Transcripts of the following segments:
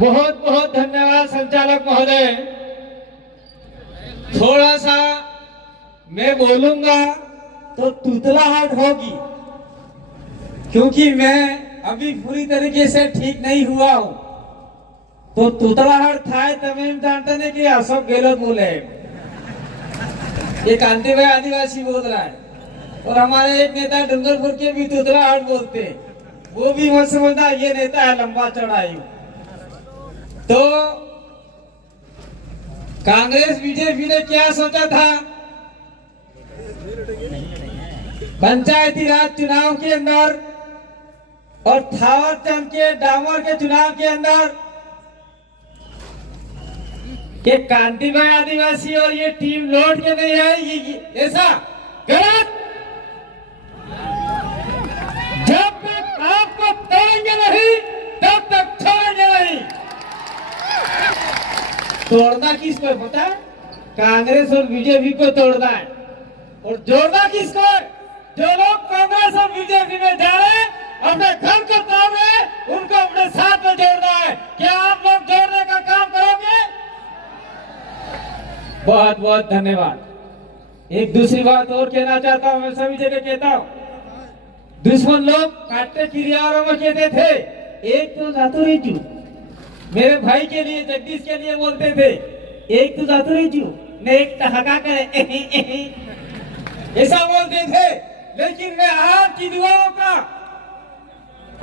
बहुत बहुत धन्यवाद संचालक महोदय। थोड़ा सा मैं बोलूंगा तो तुतलाहट होगी, क्योंकि मैं अभी पूरी तरीके से ठीक नहीं हुआ हूं। तो तुतलाहट था तभी जानते ने कि अशोक गहलोत बोले, ये कांति भाई आदिवासी बोल रहा है, और हमारे एक नेता डूंगरपुर के भी तुतलाहट बोलते, वो भी मत समझना ये नेता है लंबा चौड़ाई। तो कांग्रेस बीजेपी ने क्या सोचा था, पंचायती राज चुनाव के अंदर और थावर चंद के डामर के चुनाव के अंदर कि कांति भाई आदिवासी और ये टीम लौट के नहीं आएगी, ऐसा गलत। जब तक आपको तोड़ेंगे नहीं तब तक छोड़ेंगे नहीं। तोड़ना किसको है पता है? कांग्रेस और बीजेपी को तोड़ना है, और जोड़ना किसको है? जो लोग कांग्रेस और बीजेपी में जा रहे हैं, अपने घर को तोड़ रहे हैं, उनको अपने साथ में जोड़ना है। क्या आप लोग जोड़ने का काम करोगे? बहुत बहुत धन्यवाद। एक दूसरी बात और कहना चाहता हूं, मैं सभी जगह कहता हूं, दुश्मन लोग काटते किरियारों में कहते थे, एक तो जातो रेजू, मेरे भाई के लिए जगदीश के लिए बोलते थे, एक तो जातो रेजू ने एक ठहाका करे ऐसा बोलते थे। लेकिन मैं आपकी दुआओं का,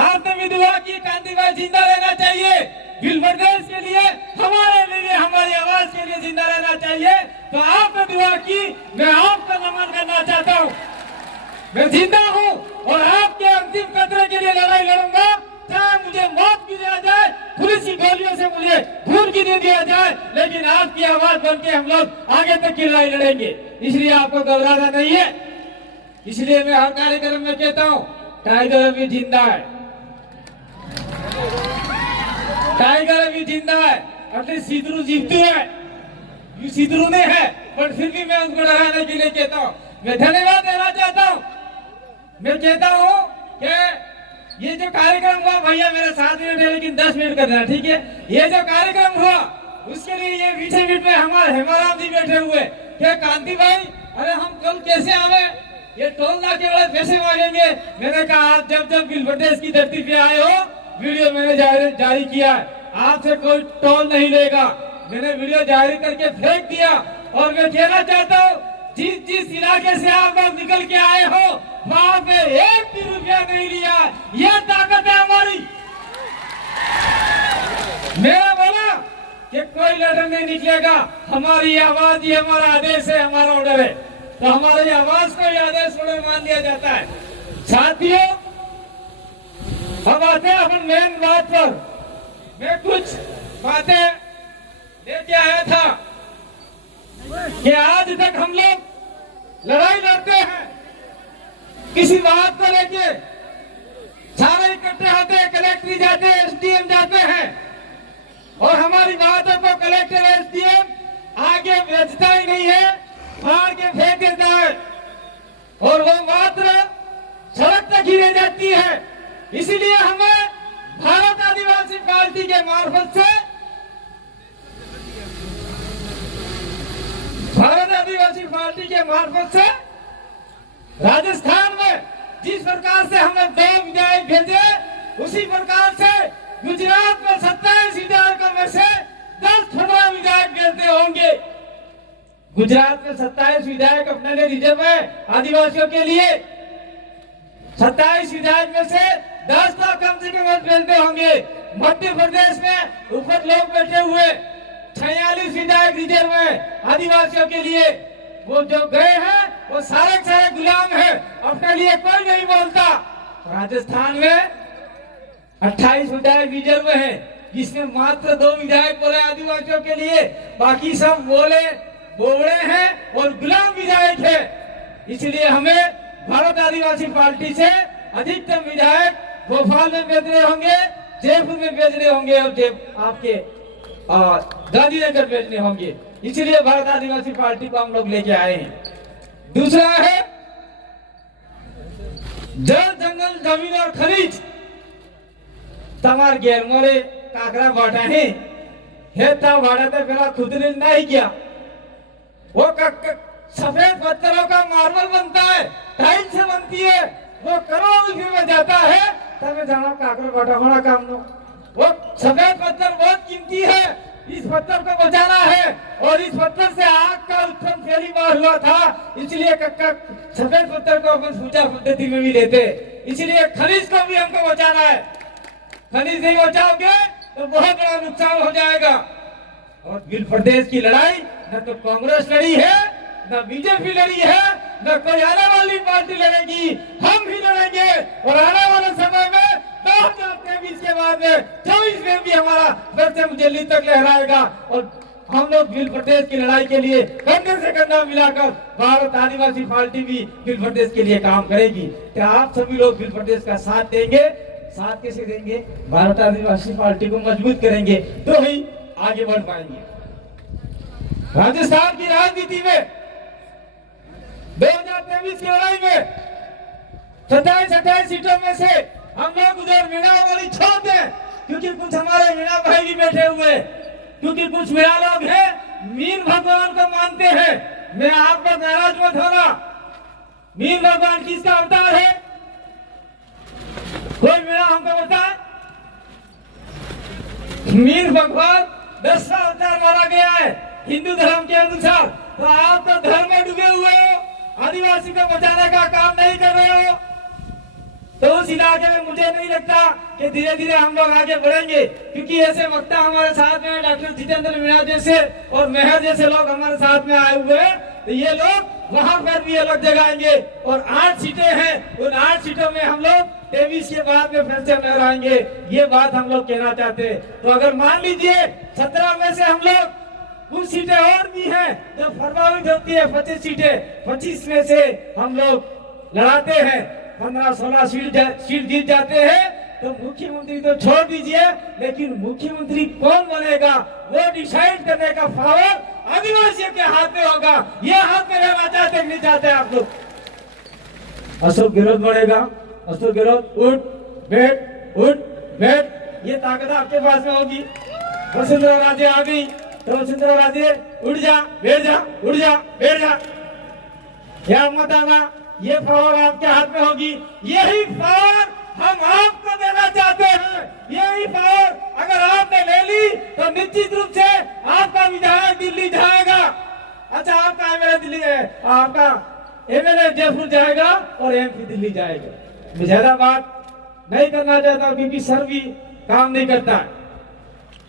आपने भी दुआ की कांति भाई जिंदा रहना चाहिए, प्रदेश के लिए, हमारे लिए, हमारी आवाज के लिए जिंदा रहना चाहिए। तो आपने दुआ की, मैं आपका नमन करना चाहता हूँ। मैं जिंदा हूँ और आपके अंतिम कतरे के लिए लड़ाई लड़ूंगा, चाहे मुझे मौत भी दिया जाए, पुलिस की गोलियों से मुझे खून भी दे दिया जाए, लेकिन आपकी आवाज बन के हम लोग आगे तक की लड़ाई लड़ेंगे। इसलिए आपको घबराना नहीं है। इसलिए मैं हर कार्यक्रम में कहता हूँ, टाइगर अभी जिंदा है, टाइगर अभी जिंदा है, अपने सीधरू जीतू है, यू सीधरू ने है, पर फिर भी मैं उनको डराने के लिए कहता हूँ। मैं धन्यवाद देना चाहता हूँ। मैं कहता हूँ कि ये जो कार्यक्रम हुआ, भैया मेरे 7 मिनट है लेकिन 10 मिनट करना है, ठीक है? ये जो कार्यक्रम हुआ उसके लिए ये 20 मिनट में हमारे हेमाराम जी बैठे हुए, क्या कांति भाई अरे हम कल कैसे आवे, ये टोल नाके वाले पैसे मांगेंगे। मैंने कहा आप जब जब प्रदेश की धरती पे आए हो, वीडियो मैंने जारी किया है, आपसे कोई टोल नहीं लेगा। मैंने वीडियो जारी करके फेंक दिया, और मैं कहना चाहता हूँ, जिस जिस इलाके से आप लोग निकल के आए हो, वहां पे 1 भी रुपया नहीं लिया। यह ताकत है हमारी। मेरा बोला कि कोई लेटर नहीं निकलेगा, हमारी आवाज ही हमारा आदेश है, हमारा ऑर्डर है, तो हमारी आवाज को ही आदेश ऑर्डर मान लिया जाता है। साथियों, अब आते हैं अपन मेन बात पर। मैं कुछ बातें लेके आया था कि आज तक हम लोग लड़ाई लड़ते हैं किसी बात को लेके, सारे इकट्ठे होते हैं, कलेक्टर जाते हैं, एसडीएम जाते हैं, और हमारी बातों को कलेक्टर एसडीएम आगे भेजता ही नहीं है, फाड़ के फेंक देता है, और वो मात्र सड़क तक ही रह जाती है। इसलिए हमें भारत आदिवासी पार्टी के मार्फत से, भारत आदिवासी पार्टी के मार्फत से राजस्थान में जिस प्रकार से हमने 2 विधायक भेजे, उसी प्रकार से गुजरात में 27 विधायकों में से 10-15 विधायक भेजते होंगे। गुजरात में 27 विधायक अपने लिए रिजर्व है आदिवासियों के लिए, 27 विधायक में से 10 तो कम से कम भेजते होंगे। मध्य प्रदेश में ऊपर लोग बैठे हुए 46 विधायक रिजर्व है आदिवासियों के लिए, वो जो गए हैं वो सारे गुलाम हैं, अपने लिए कोई नहीं बोलता। राजस्थान में 28 विधायक रिजर्व है, जिसमें मात्र 2 विधायक बोले आदिवासियों के लिए, बाकी सब बोले हैं और गुलाम विधायक है। इसलिए हमें भारत आदिवासी पार्टी से अधिकतम विधायक भोपाल में भेजने होंगे, जयपुर में भेजने होंगे, और आपके गांधीनगर भेजने होंगे। इसलिए भारत आदिवासी पार्टी को हम लोग लेके आए हैं। दूसरा है जल, जंगल, जमीन और खनिज। तमार घेर मोरे काकरा बाटा है हे ता बाटा तो पहला खुद ने नहीं किया वो सफेद पत्थरों का मार्बल बनता है, टाइल से बनती है, वो करोड़ रुपये में जाता है, तब जाना काकरा बाटा होना काम नो। वो सफेद पत्थर बहुत कीमती है, इस पत्थर को बचाना है और इस पत्थर से आग का उत्थान पहली बार हुआ था, इसलिए सफेद पत्थर को अपन पूजा पद्धति में भी लेते, इसलिए खनिज को भी हमको बचाना है। खनिज नहीं बचाओगे तो बहुत बड़ा नुकसान हो जाएगा। और बिल प्रदेश की लड़ाई न तो कांग्रेस लड़ी है, न बीजेपी लड़ी है, न कोई आने वाली पार्टी लड़ेगी, हम भी लड़ेंगे। और आने वाले समय में 2023 के बाद में 24 में भी हमारा परचम दिल्ली तक लहराएगा और हम लोग बिल प्रदेश की लड़ाई के लिए कंधे से कंधा मिलाकर भारत आदिवासी पार्टी भी बिल प्रदेश के लिए काम करेगी। क्या आप सभी लोग बिल प्रदेश का साथ देंगे? साथ कैसे देंगे? भारत आदिवासी पार्टी को मजबूत करेंगे तो ही आगे बढ़ पाएंगे। राजस्थान की राजनीति में 2023 की लड़ाई में 27 सीटों में से हम लोग उधर मीणा वाली छोड़ दें, क्योंकि कुछ हमारे मीणा भाई भी बैठे हुए, क्योंकि कुछ मीणा लोग हैं मीन भगवान को मानते हैं। मैं आप पर नाराज मत होना, मीन भगवान किसका अवतार है? कोई मीणा हमको बताए? मीन भगवान 10वां अवतार माना गया है हिंदू धर्म के अनुसार। तो आप तो धर्म में डूबे हुए हो, आदिवासी को बचाने का काम नहीं कर रहे हो। तो उस इलाके में मुझे नहीं लगता कि धीरे धीरे हम लोग आगे बढ़ेंगे, क्योंकि ऐसे वक्ता हमारे साथ में डॉक्टर जितेंद्र मीणा जैसे और मेहर जैसे लोग हमारे साथ में आए हुए हैं। तो ये लोग वहां पर भी अलग जगाएंगे और 8 सीटें हैं, उन 8 सीटों में हम लोग 23 के बाद में फिर से लहराएंगे। ये बात हम लोग कहना चाहते हैं। तो अगर मान लीजिए 17 में से हम लोग कुछ सीटें और भी हैं जो प्रभावित होती है, 25 सीटें, 25 में से हम लोग लड़ाते हैं, 15-16 सीट जीत जाते हैं, तो मुख्यमंत्री तो छोड़ दीजिए, लेकिन मुख्यमंत्री कौन बनेगा वो डिसाइड करने का पावर आदिवासियों के हाथ में होगा। ये हाथ में रहना चाहते कि नहीं चाहते आप लोग? अशोक गहलोत बनेगा, अशोक गहलोत उठ बैठ, ये ताकत आपके पास में होगी। वसुंधरा राजे आ गई तो वसुंधरा राजे उठ जा बैठ जा, उठ जा बैठ जा, क्या मत आना, ये पावर आपके हाथ में होगी। यही पावर हम आपको देना चाहते हैं। यही पावर अगर आपने ले ली तो निश्चित रूप से आपका विधायक दिल्ली जाएगा। अच्छा, आपका एमएलए दिल्ली है, आपका एमएलए जयपुर जाएगा और एमपी दिल्ली जाएगा। मैं ज्यादा बात नहीं करना चाहता क्योंकि सर भी काम नहीं करता।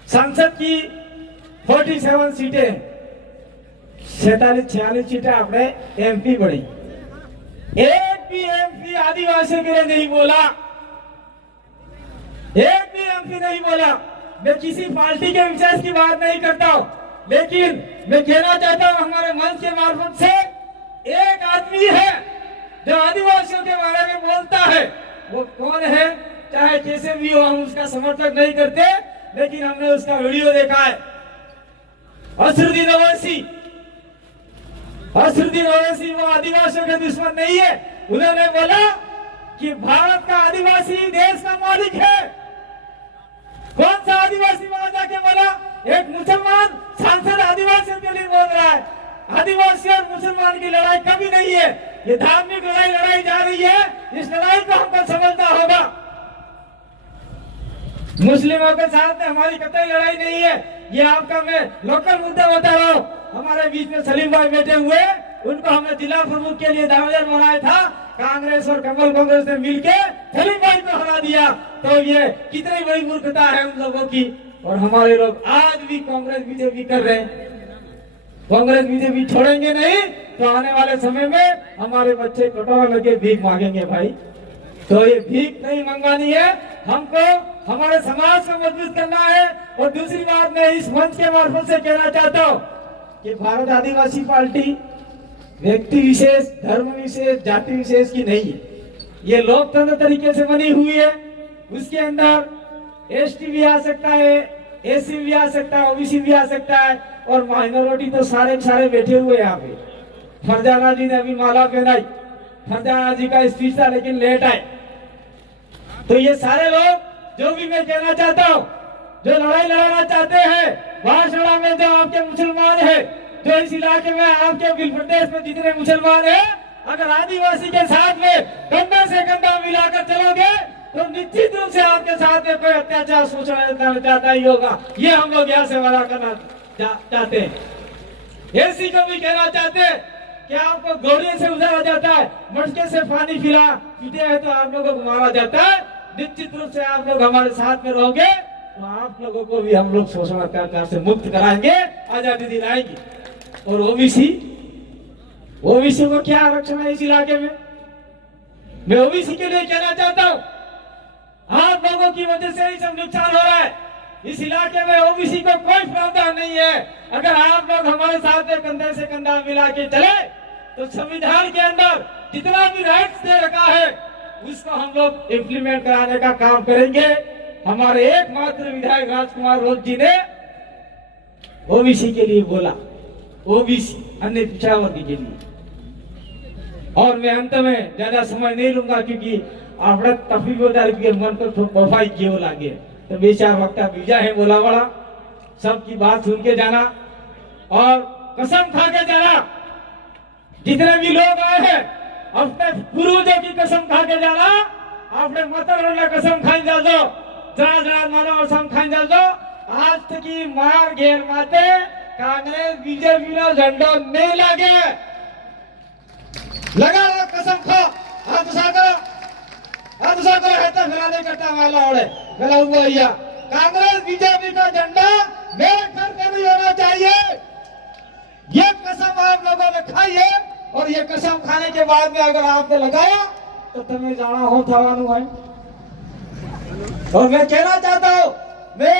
संसद की 47 सीटें, 46 सीटें अपने एमपी बढ़ी। एक भी एमपी आदिवासियों के लिए नहीं बोला, एक भी एमपी नहीं बोला। मैं किसी पार्टी के विशेष की बात नहीं करता हूं, लेकिन मैं कहना चाहता हूं हमारे मंच के मार्फत से, एक आदमी है जो आदिवासियों के बारे में बोलता है। वो कौन है? चाहे कैसे भी हो, हम उसका समर्थक नहीं करते, लेकिन हमने उसका वीडियो देखा है। असरुद्दीन ओवैसी वो आदिवासियों के दुश्मन नहीं है। उन्होंने बोला कि भारत का आदिवासी देश का मालिक है। कौन सा आदिवासी वहां जाके बोला? एक मुसलमान सांसद आदिवासियों के लिए बोल रहा है। आदिवासी और मुसलमान की लड़ाई कभी नहीं है, ये धार्मिक लड़ाई जा रही है। इस लड़ाई को हमको समझना होगा। मुस्लिमों के साथ में हमारी कतई लड़ाई नहीं है। ये आपका मैं लोकल मुद्दा बता रहा हूँ। हमारे बीच में सलीम भाई बैठे हुए, उनको हमने जिला प्रमुख के लिए दावेदार बनाया था। कांग्रेस और कमल कांग्रेस ने मिलके सलीम भाई को हरा दिया। तो ये कितनी बड़ी मूर्खता है उन लोगों की। और हमारे लोग आज भी कांग्रेस बीजेपी कर रहे हैं। कांग्रेस बीजेपी छोड़ेंगे नहीं तो आने वाले समय में हमारे बच्चे कटोरा लगे भीख मांगेंगे भाई। तो ये भीख नहीं मंगवानी है, हमको हमारे समाज को मजबूत करना है। और दूसरी बात मैं इस मंच के मार्फत से कहना चाहता हूँ कि भारत आदिवासी पार्टी व्यक्ति विशेष, धर्म विशेष, जाति विशेष की नहीं है। ये लोकतंत्र तरीके से बनी हुई है। उसके अंदर एसटी भी आ सकता है, एसी भी आ सकता है, ओबीसी भी आ सकता है, और माइनॉरिटी तो सारे सारे बैठे हुए यहाँ पे। फरजाना जी ने अभी माला पहनाई, फरजाना जी का स्पीच था लेकिन लेट आए। तो ये सारे लोग, जो भी मैं कहना चाहता हूँ जो लड़ाई लड़ाना चाहते हैं, बांसवाड़ा में जो आपके मुसलमान है, जो इस इलाके में आपके बिल प्रदेश में जितने मुसलमान है, अगर आदिवासी के साथ में कंधा से कंधा मिलाकर चलोगे तो निश्चित रूप से आपके साथ में कोई अत्याचार शोषण करना चाहता ही होगा। ये हम लोग यहाँ से वादा करना चाहते हैं। ऐसी को भी कहना चाहते हैं कि आपको घोड़े से उतारा जाता है, मटके से पानी पीते हैं तो आप लोगों को मारा जाता है। निश्चित रूप से आप लोग हमारे साथ में रहोगे तो आप लोगों को भी हम लोग शोषण अत्याचार से मुक्त कराएंगे, आजादी दिलाएंगे। और ओबीसी को क्या आरक्षण है इस इलाके में? मैं ओबीसी के लिए कहना चाहता हूँ, आप लोगों की वजह से ही सब नुकसान हो रहा है। इस इलाके में ओबीसी को कोई प्रावधान नहीं है। अगर आप लोग हमारे साथ में कंधे से कंधा मिला के चले तो संविधान के अंदर जितना भी राइट्स दे रखा है उसको हम लोग इम्प्लीमेंट कराने का काम करेंगे। हमारे एकमात्र विधायक राजकुमार रोज जी ने ओबीसी के लिए बोला, ओबीसी अन्य पिछड़ा वर्ग के लिए। और मैं अंत में ज्यादा समय नहीं लूंगा क्योंकि આપણે તફી વધારે કે मन को बफाई केव लागे तो बेचार वक्ता बीजा है बोला वाला सबकी बात सुन के जाना और कसम खा के जाना। जितने भी लोग आए हैं अपने पूर्वजों की कसम खा के जाना। आपने मतदान कसम खाई जा दो, जरा जरा मानो कसम खाई जा दो। आज तक की मार घेर माते कांग्रेस बीजेपी नो झंडो नहीं लागे। लगा कसम खा हाथ सागर है तो फैलाने करता वाला ओढ़े फैला हुआ भैया। कांग्रेस बीजेपी का झंडा मेरे घर पे नहीं होना चाहिए। ये कसम आप लोगों ने खाई है और ये कसम खाने के बाद में अगर आपने लगाया तो तुम्हें जाना हो थवानु है। और मैं कहना चाहता हूँ, मैं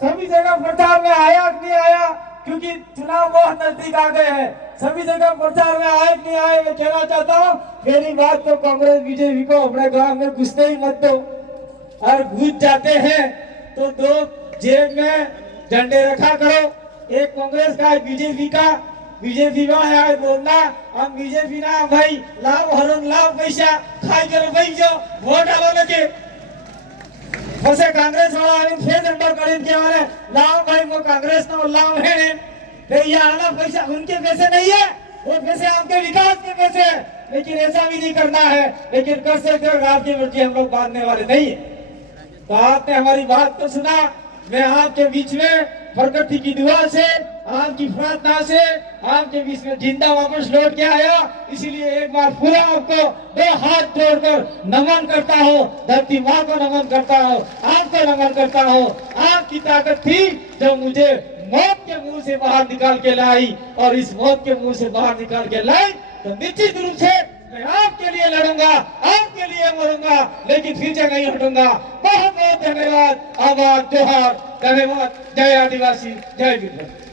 सभी जगह प्रचार में आया कि नहीं आया क्योंकि चुनाव बहुत नजदीक आ गए हैं। सभी जगह प्रचार में आए कि नहीं आए मैं कहना चाहता हूँ, मेरी बात तो कांग्रेस बीजेपी को अपने गांव में घुसते ही मत दो। और घुस जाते हैं तो दो जेब में झंडे रखा करो, एक कांग्रेस का एक बीजेपी का। बीजेपी में है बोलना हम बीजेपी ना भाई लाभ हरण लाभ पैसा खाई कर भाई जो वोट डालो लगे फसे कांग्रेस वाला आने फेस नंबर करें के वाले लाभ भाई वो कांग्रेस ना लाभ है ने फिर ये आना पैसा उनके पैसे नहीं है, वो पैसे आपके विकास के पैसे है। लेकिन ऐसा भी नहीं करना है, लेकिन कर सकते हो आपकी मर्जी हम लोग बांधने वाले नहीं है। तो आपने हमारी बात तो सुना, मैं आपके बीच में प्रकृति की दुआ से आपकी प्रार्थना से आपके बीच में जिंदा वापस लौट के आया। इसीलिए एक बार पूरा आपको दो हाथ जोड़कर नमन करता हूँ, धरती माँ को नमन करता हूँ, आपको नमन करता हूँ। आपकी ताकत थी जो मुझे मौत के मुंह से बाहर निकाल के लाई और इस मौत के मुंह से बाहर निकाल के लाई तो निश्चित रूप से मैं आपके लिए लड़ूंगा, आपके लिए मरूंगा, लेकिन पीछे नहीं हटूंगा। बहुत बहुत धन्यवाद। आभार, जोहार, धन्यवाद। जय आदिवासी, जय विद्यार्थी।